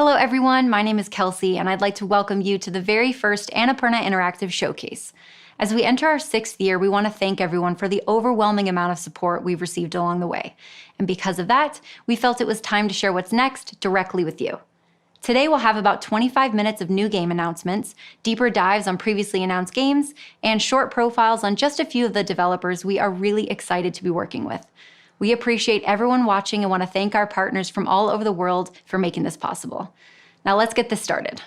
Hello everyone, my name is Kelsey, and I'd like to welcome you to the very first Annapurna Interactive Showcase. As we enter our 6th year, we want to thank everyone for the overwhelming amount of support we've received along the way. And because of that, we felt it was time to share what's next directly with you. Today we'll have about 25 minutes of new game announcements, deeper dives on previously announced games, and short profiles on just a few of the developers we are really excited to be working with. We appreciate everyone watching and want to thank our partners from all over the world for making this possible. Now let's get this started.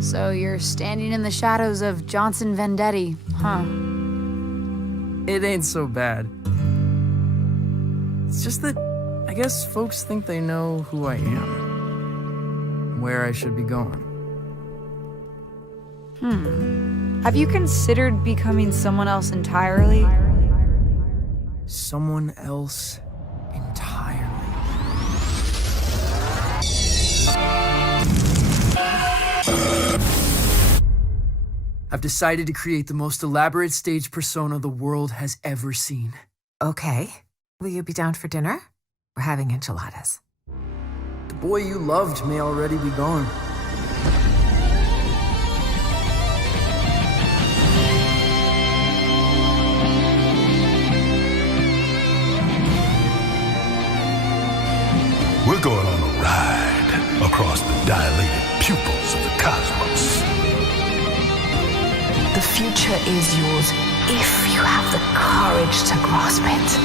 So you're standing in the shadows of CruznMJD, huh? It ain't so bad. It's just that I guess folks think they know who I am, where I should be going. Have you considered becoming someone else entirely? Someone else entirely. I've decided to create the most elaborate stage persona the world has ever seen. Okay. Will you be down for dinner? We're having enchiladas. The boy you loved may already be gone. We're going on a ride across the dilated pupils of the cosmos. The future is yours if you have the courage to grasp it.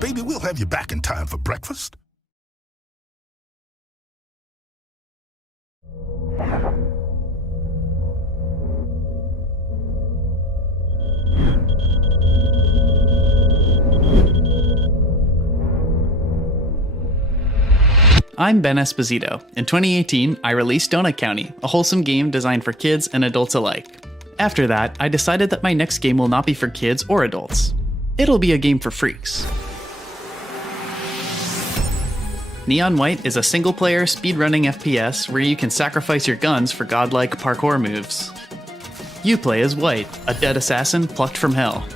Baby, we'll have you back in time for breakfast. I'm Ben Esposito. In 2018, I released Donut County, a wholesome game designed for kids and adults alike. After that, I decided that my next game will not be for kids or adults. It'll be a game for freaks. Neon White is a single-player speedrunning FPS where you can sacrifice your guns for godlike parkour moves. You play as White, a dead assassin plucked from hell.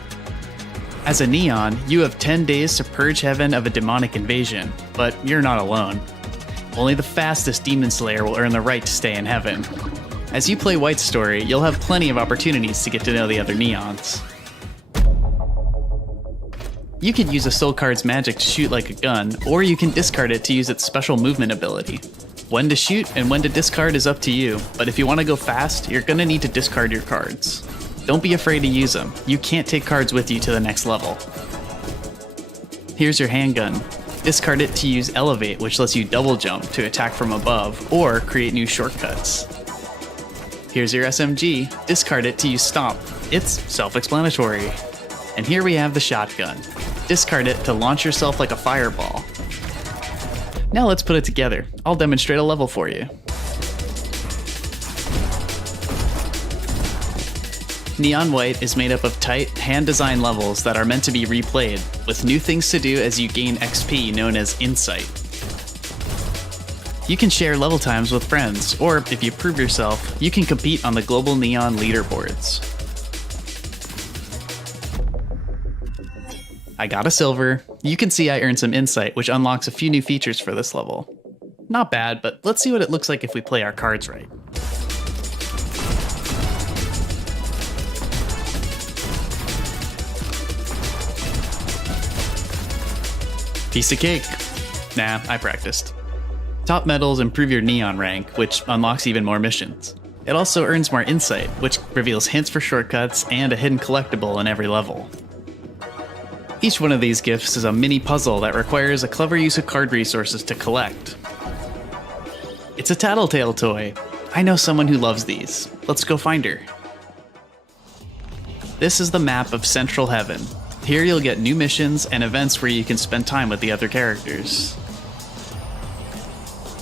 As a Neon, you have 10 days to purge heaven of a demonic invasion, but you're not alone. Only the fastest demon slayer will earn the right to stay in heaven. As you play White's story, you'll have plenty of opportunities to get to know the other Neons. You can use a soul card's magic to shoot like a gun, or you can discard it to use its special movement ability. When to shoot and when to discard is up to you, but if you want to go fast, you're gonna need to discard your cards. Don't be afraid to use them. You can't take cards with you to the next level. Here's your handgun. Discard it to use Elevate, which lets you double jump to attack from above, or create new shortcuts. Here's your SMG. Discard it to use Stomp. It's self-explanatory. And here we have the shotgun. Discard it to launch yourself like a fireball. Now let's put it together. I'll demonstrate a level for you. Neon White is made up of tight, hand-designed levels that are meant to be replayed, with new things to do as you gain XP known as Insight. You can share level times with friends, or if you prove yourself, you can compete on the global Neon leaderboards. I got a silver. You can see I earned some insight, which unlocks a few new features for this level. Not bad, but let's see what it looks like if we play our cards right. Piece of cake. Nah, I practiced. Top medals improve your Neon rank, which unlocks even more missions. It also earns more insight, which reveals hints for shortcuts and a hidden collectible in every level. Each one of these gifts is a mini puzzle that requires a clever use of card resources to collect. It's a Tattletale toy. I know someone who loves these. Let's go find her. This is the map of Central Heaven. Here you'll get new missions and events where you can spend time with the other characters.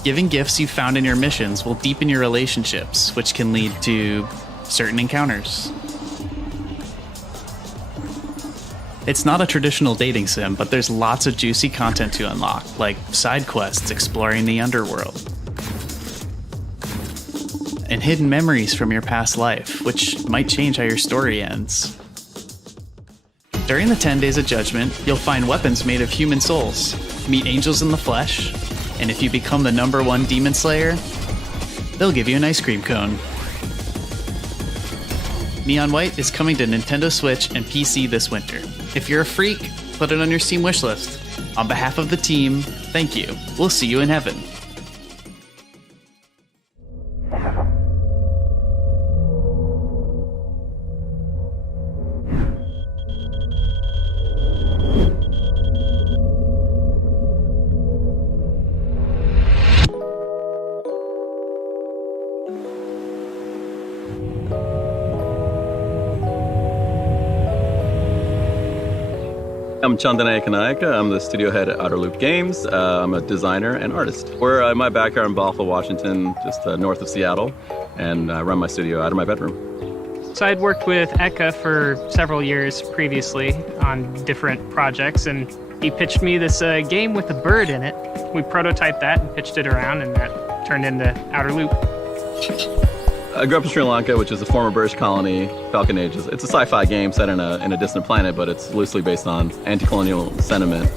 Giving gifts you found in your missions will deepen your relationships, which can lead to certain encounters. It's not a traditional dating sim, but there's lots of juicy content to unlock, like side quests exploring the underworld, and hidden memories from your past life, which might change how your story ends. During the 10 Days of Judgment, you'll find weapons made of human souls, meet angels in the flesh, and if you become the #1 demon slayer, they'll give you an ice cream cone. Neon White is coming to Nintendo Switch and PC this winter. If you're a freak, put it on your Steam wishlist. On behalf of the team, thank you. We'll see you in heaven. I'm Chandana Kanayaka. I'm the studio head at Outer Loop Games. I'm a designer and artist. We're in my backyard in Bothell, Washington, just north of Seattle, and I run my studio out of my bedroom. So I'd worked with Eka for several years previously on different projects, and he pitched me this game with a bird in it. We prototyped that and pitched it around, and that turned into Outer Loop. I grew up in Sri Lanka, which is a former British colony, Falcon Age. It's a sci-fi game set in a distant planet, but it's loosely based on anti-colonial sentiment.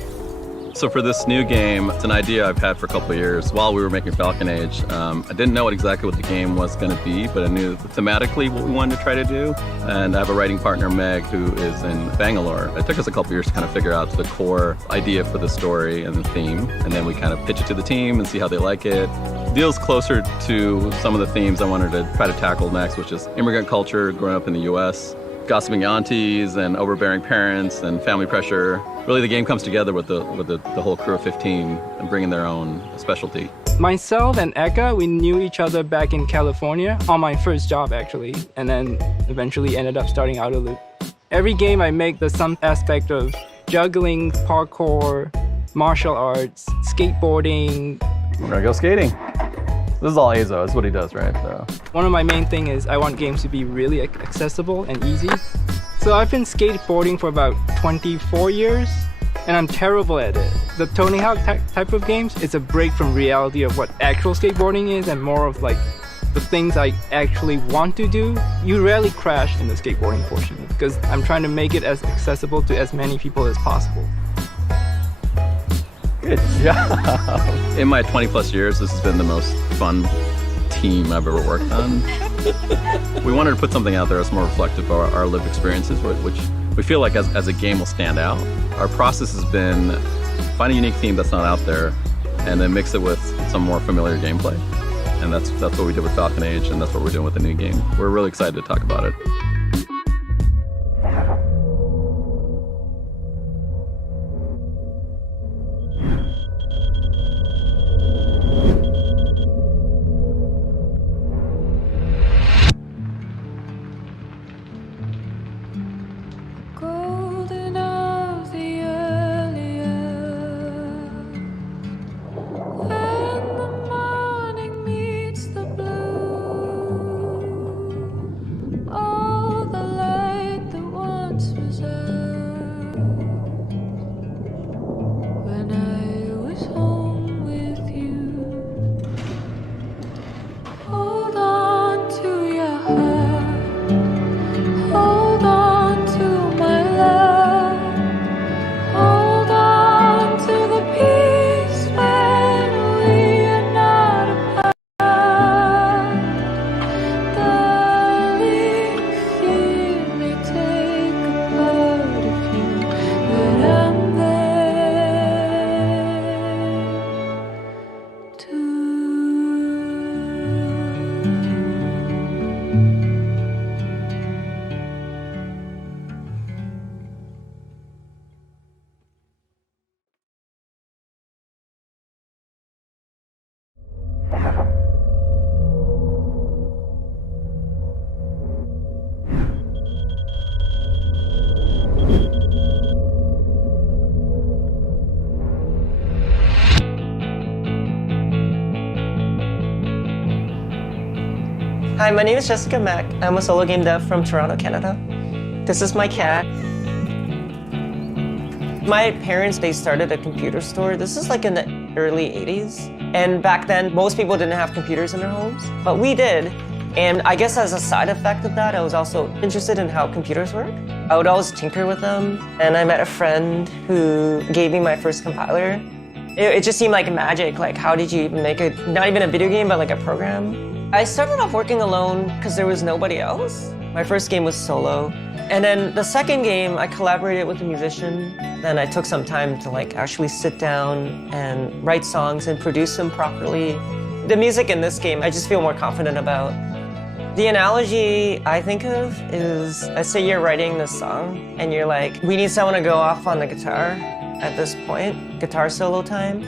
So for this new game, it's an idea I've had for a couple of years while we were making Falcon Age. I didn't know exactly what the game was going to be, but I knew thematically what we wanted to try to do. And I have a writing partner, Meg, who is in Bangalore. It took us a couple of years to kind of figure out the core idea for the story and the theme. And then we kind of pitch it to the team and see how they like it. Deals closer to some of the themes I wanted to try to tackle next, which is immigrant culture, growing up in the US, gossiping aunties and overbearing parents and family pressure. Really, the game comes together with the whole crew of 15 and bringing their own specialty. Myself and Eka, we knew each other back in California on my first job actually, and then eventually ended up starting Outer Loop. Every game I make, there's some aspect of juggling, parkour, martial arts, skateboarding. We're gonna go skating. This is all Azo, that's what he does, right? So. One of my main things is I want games to be really accessible and easy. So I've been skateboarding for about 24 years, and I'm terrible at it. The Tony Hawk type of games, it's a break from reality of what actual skateboarding is and more of like the things I actually want to do. You rarely crash in the skateboarding portion because I'm trying to make it as accessible to as many people as possible. Good job. In my 20 plus years, this has been the most fun team I've ever worked on. We wanted to put something out there that's more reflective of our lived experiences, which we feel like as a game will stand out. Our process has been find a unique theme that's not out there and then mix it with some more familiar gameplay. And that's what we did with Falcon Age, and that's what we're doing with the new game. We're really excited to talk about it. Hi, my name is Jessica Mack. I'm a solo game dev from Toronto, Canada. This is my cat. My parents, they started a computer store. This is like in the early 80s. And back then, most people didn't have computers in their homes, but we did. And I guess as a side effect of that, I was also interested in how computers work. I would always tinker with them. And I met a friend who gave me my first compiler. It just seemed like magic. Like, how did you even make not even a video game, but like a program? I started off working alone because there was nobody else. My first game was solo. And then the second game, I collaborated with a musician. Then I took some time to like actually sit down and write songs and produce them properly. The music in this game, I just feel more confident about. The analogy I think of is, let's say you're writing this song and you're like, we need someone to go off on the guitar at this point, guitar solo time.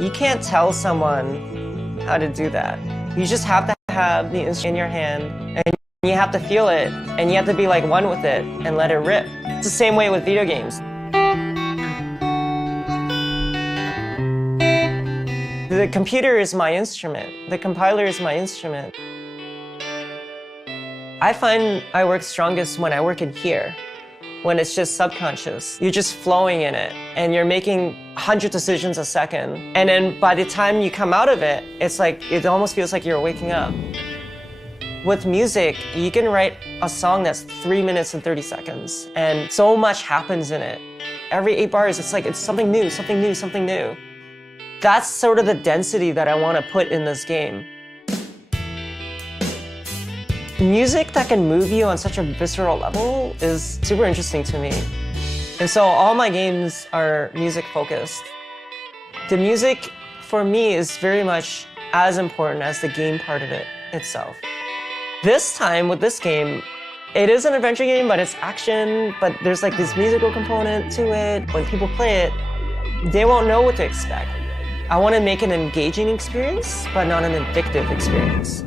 You can't tell someone how to do that. You just have to have the instrument in your hand and you have to feel it and you have to be like one with it and let it rip. It's the same way with video games. The computer is my instrument. The compiler is my instrument. I find I work strongest when I work in here, when it's just subconscious. You're just flowing in it and you're making 100 decisions a second. And then by the time you come out of it, it's like, it almost feels like you're waking up. With music, you can write a song that's 3 minutes and 30 seconds, and so much happens in it. Every 8 bars, it's like, it's something new, something new, something new. That's sort of the density that I want to put in this game. Music that can move you on such a visceral level is super interesting to me. And so all my games are music focused. The music, for me, is very much as important as the game part of it itself. This time with this game, it is an adventure game, but it's action, but there's like this musical component to it. When people play it, they won't know what to expect. I want to make an engaging experience, but not an addictive experience.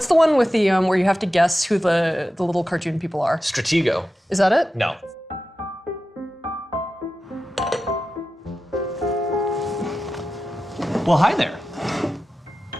What's the one with the where you have to guess who the little cartoon people are? Stratego. Is that it? No. Well, hi there.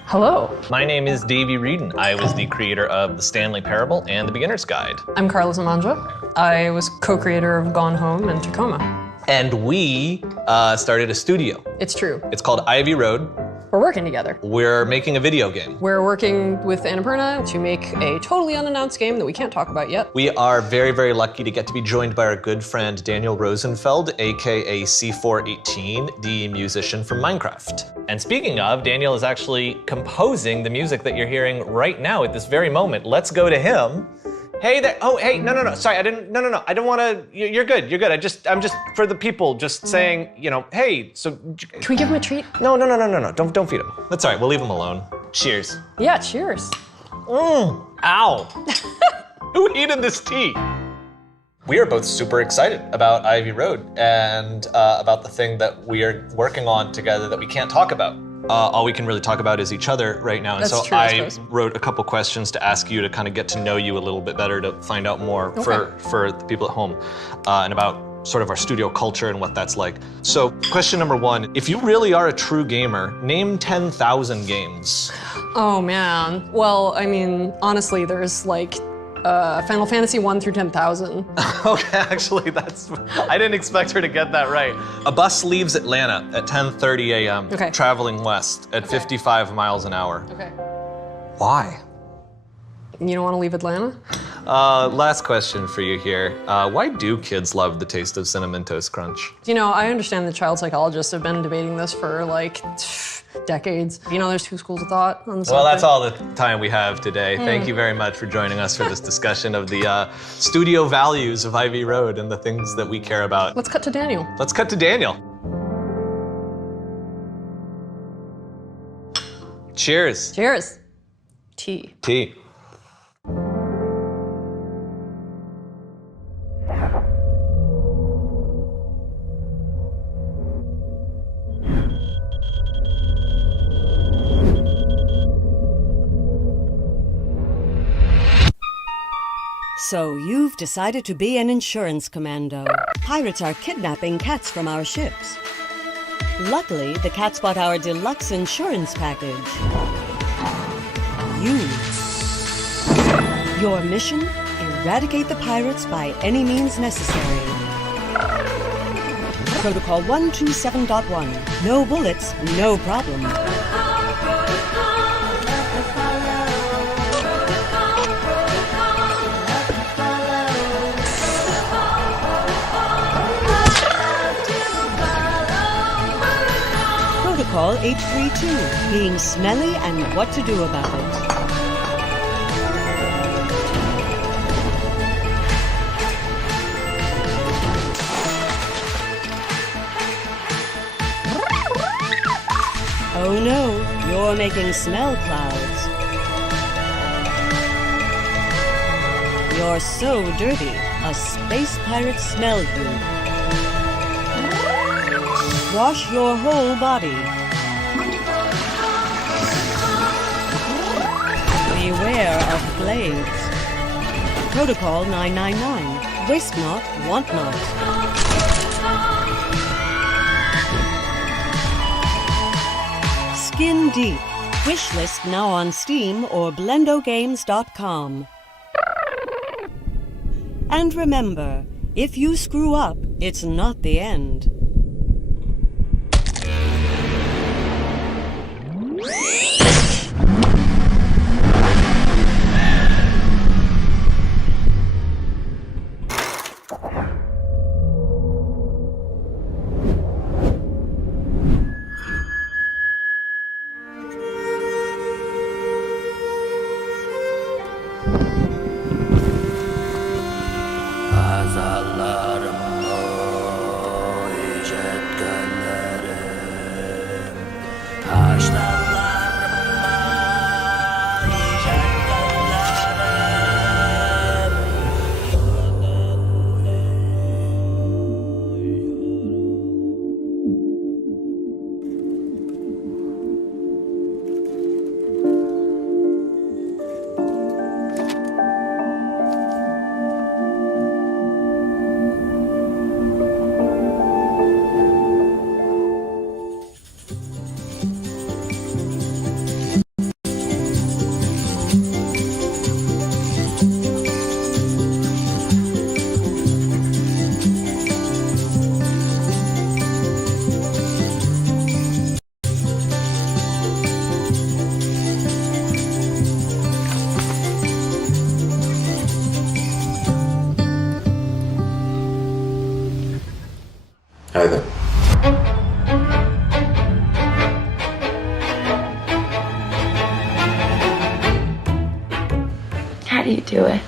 Hello. My name is Davey Reedon. I was the creator of The Stanley Parable and The Beginner's Guide. I'm Carla Zamanja. I was co-creator of Gone Home and Tacoma. And we started a studio. It's true. It's called Ivy Road. We're working together. We're making a video game. We're working with Annapurna to make a totally unannounced game that we can't talk about yet. We are very, very lucky to get to be joined by our good friend Daniel Rosenfeld, aka C418, the musician from Minecraft. And speaking of, Daniel is actually composing the music that you're hearing right now at this very moment. Let's go to him. Hey there, oh, hey, no, sorry, I don't wanna, you're good. I'm just, for the people, just saying, hey, so. Can we give him a treat? No, don't feed him. That's all right, we'll leave him alone. Cheers. Yeah, cheers. Ow. Who heated this tea? We are both super excited about Ivy Road and about the thing that we are working on together that we can't talk about. All we can really talk about is each other right now. And That's so true, I suppose. wrote a couple questions to ask you to kind of get to know you a little bit better, to find out more for the people at home and about sort of our studio culture and what that's like. So question number one, if you really are a true gamer, name 10,000 games. Oh man. Well, I mean, honestly, there's like Final Fantasy 1 through 10,000. Okay, actually, I didn't expect her to get that right. A bus leaves Atlanta at 10:30 a.m., traveling west at 55 miles an hour. Okay. Why? You don't want to leave Atlanta? Last question for you here. Why do kids love the taste of Cinnamon Toast Crunch? I understand that child psychologists have been debating this for like decades. There's two schools of thought on this. Well, that's all the time we have today. Thank you very much for joining us for this discussion of the studio values of Ivy Road and the things that we care about. Let's cut to Daniel. Let's cut to Daniel. Cheers. Cheers. Tea. Tea. So you've decided to be an insurance commando. Pirates are kidnapping cats from our ships. Luckily, the cats bought our deluxe insurance package. Your mission? Eradicate the pirates by any means necessary. Protocol 127.1. No bullets, no problem. Protocol 832, being smelly and what to do about it. Oh no, you're making smell clouds. You're so dirty, a space pirate smelled you. Wash your whole body. Beware of blades. Protocol 999. Waste not, want not. Skin Deep. Wishlist now on Steam or blendogames.com. And remember, if you screw up, it's not the end. Hi there. How do you do it?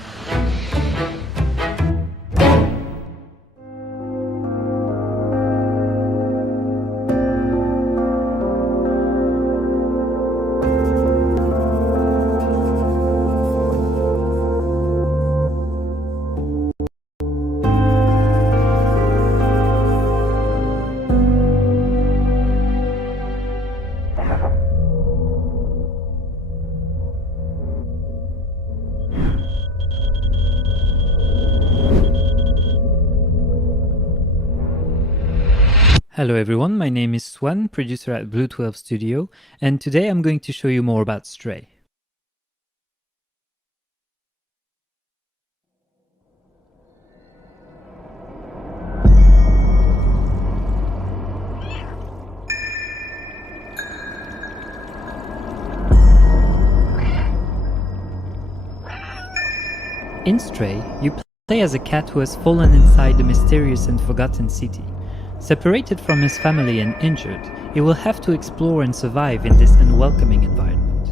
Hello everyone, my name is Swan, producer at Blue 12 Studio, and today I'm going to show you more about Stray. In Stray, you play as a cat who has fallen inside a mysterious and forgotten city. Separated from his family and injured, he will have to explore and survive in this unwelcoming environment.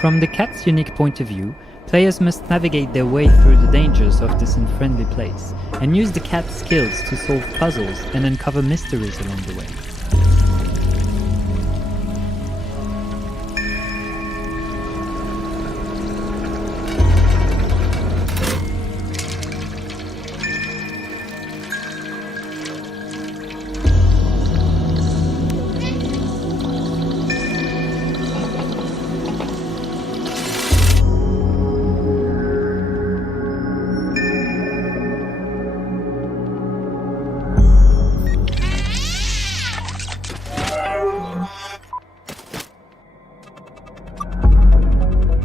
From the cat's unique point of view, players must navigate their way through the dangers of this unfriendly place, and use the cat's skills to solve puzzles and uncover mysteries along the way.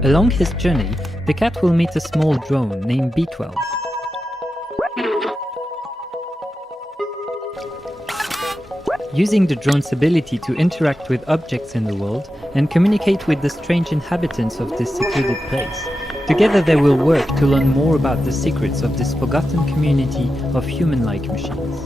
Along his journey, the cat will meet a small drone named B12. Using the drone's ability to interact with objects in the world and communicate with the strange inhabitants of this secluded place, together they will work to learn more about the secrets of this forgotten community of human-like machines.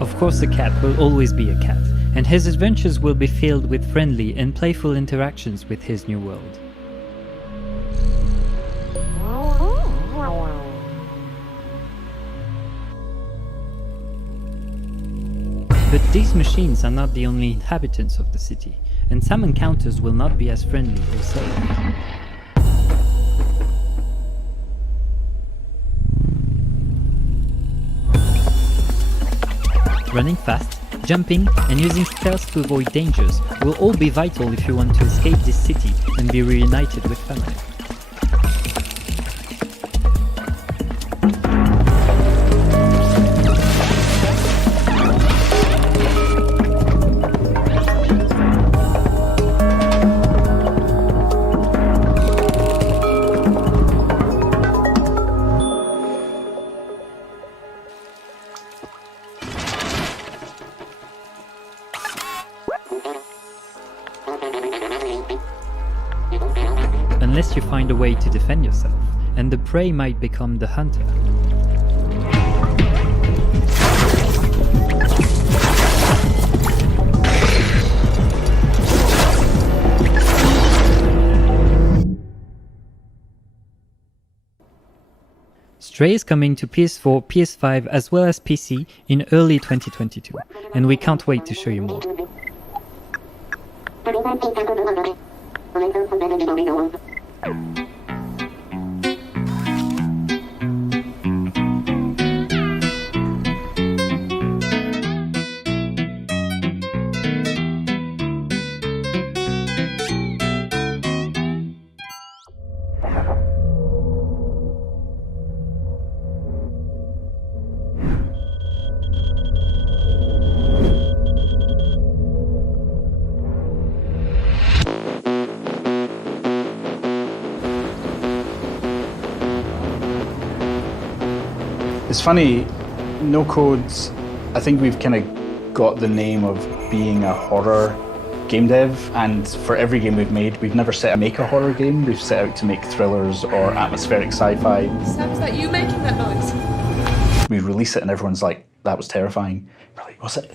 Of course, a cat will always be a cat, and his adventures will be filled with friendly and playful interactions with his new world. But these machines are not the only inhabitants of the city, and some encounters will not be as friendly or safe. Running fast, jumping, and using stealth to avoid dangers will all be vital if you want to escape this city and be reunited with family. Unless you find a way to defend yourself, and the prey might become the hunter. Stray is coming to PS4, PS5 as well as PC in early 2022, and we can't wait to show you more. It's funny, No Codes, I think we've kind of got the name of being a horror game dev, and for every game we've made, we've never set out to make a horror game. We've set out to make thrillers or atmospheric sci-fi. Sounds like you making that noise. We release it and everyone's like, that was terrifying. We're like, was it?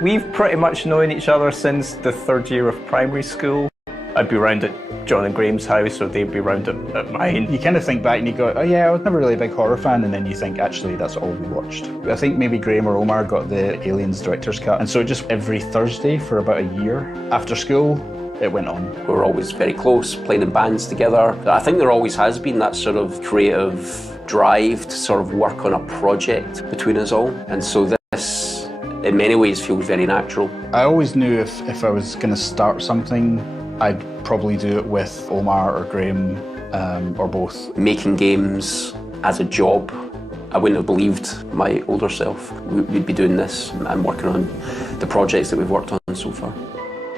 We've pretty much known each other since the 3rd year of primary school. I'd be round at John and Graham's house, or they'd be round at mine. You kind of think back and you go, oh yeah, I was never really a big horror fan, and then you think, actually, that's all we watched. I think maybe Graham or Omar got the Aliens director's cut, and so just every Thursday for about a year after school, it went on. We were always very close, playing in bands together. I think there always has been that sort of creative drive to sort of work on a project between us all, and so this, in many ways, feels very natural. I always knew if I was going to start something, I'd probably do it with Omar or Graham, or both. Making games as a job, I wouldn't have believed my older self we'd be doing this and working on the projects that we've worked on so far.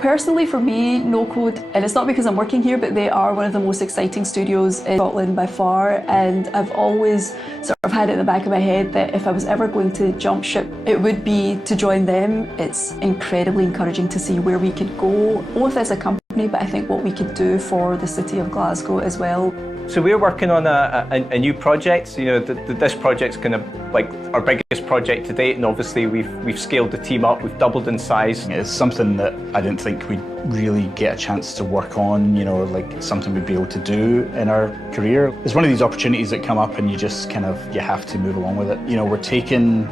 Personally, for me, No Code, and it's not because I'm working here, but they are one of the most exciting studios in Scotland by far, and I've always sort of had it in the back of my head that if I was ever going to jump ship, it would be to join them. It's incredibly encouraging to see where we could go, both as a company, but I think what we could do for the city of Glasgow as well. So we're working on a new project. So, you know, this project's kind of like our biggest project to date, and obviously we've scaled the team up. We've doubled in size. It's something that I didn't think we'd really get a chance to work on. You know, like something we'd be able to do in our career. It's one of these opportunities that come up, and you just kind of you have to move along with it. You know, we're taking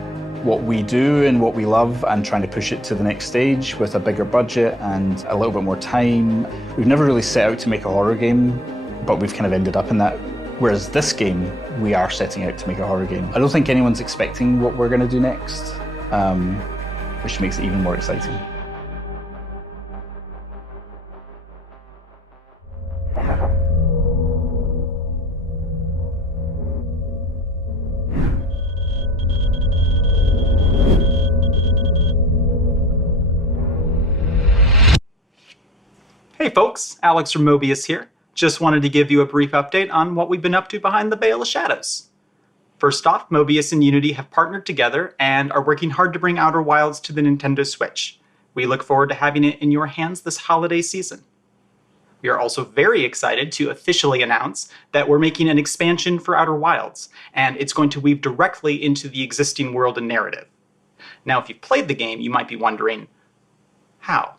what we do and what we love and trying to push it to the next stage with a bigger budget and a little bit more time. We've never really set out to make a horror game, but we've kind of ended up in that. Whereas this game, we are setting out to make a horror game. I don't think anyone's expecting what we're going to do next, which makes it even more exciting. Hey folks, Alex from Mobius here. Just wanted to give you a brief update on what we've been up to behind the Veil of Shadows. First off, Mobius and Unity have partnered together and are working hard to bring Outer Wilds to the Nintendo Switch. We look forward to having it in your hands this holiday season. We are also very excited to officially announce that we're making an expansion for Outer Wilds, and it's going to weave directly into the existing world and narrative. Now, if you've played the game, you might be wondering, how?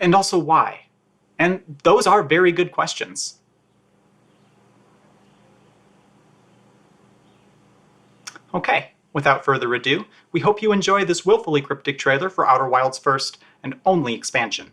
And also why? And those are very good questions. Okay, without further ado, we hope you enjoy this willfully cryptic trailer for Outer Wilds' first and only expansion.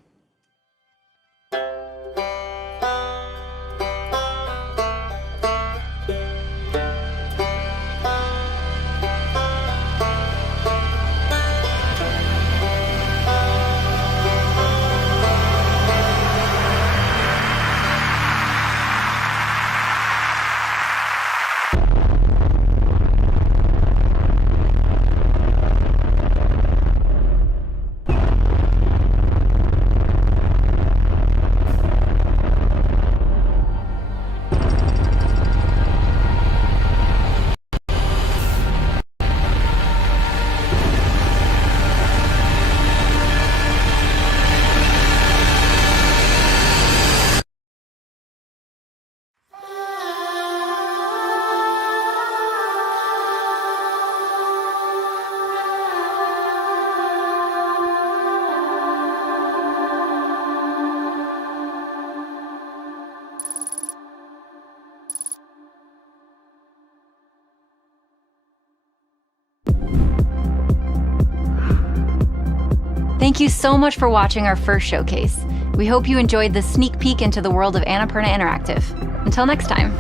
Thank you so much for watching our first showcase. We hope you enjoyed this sneak peek into the world of Annapurna Interactive. Until next time.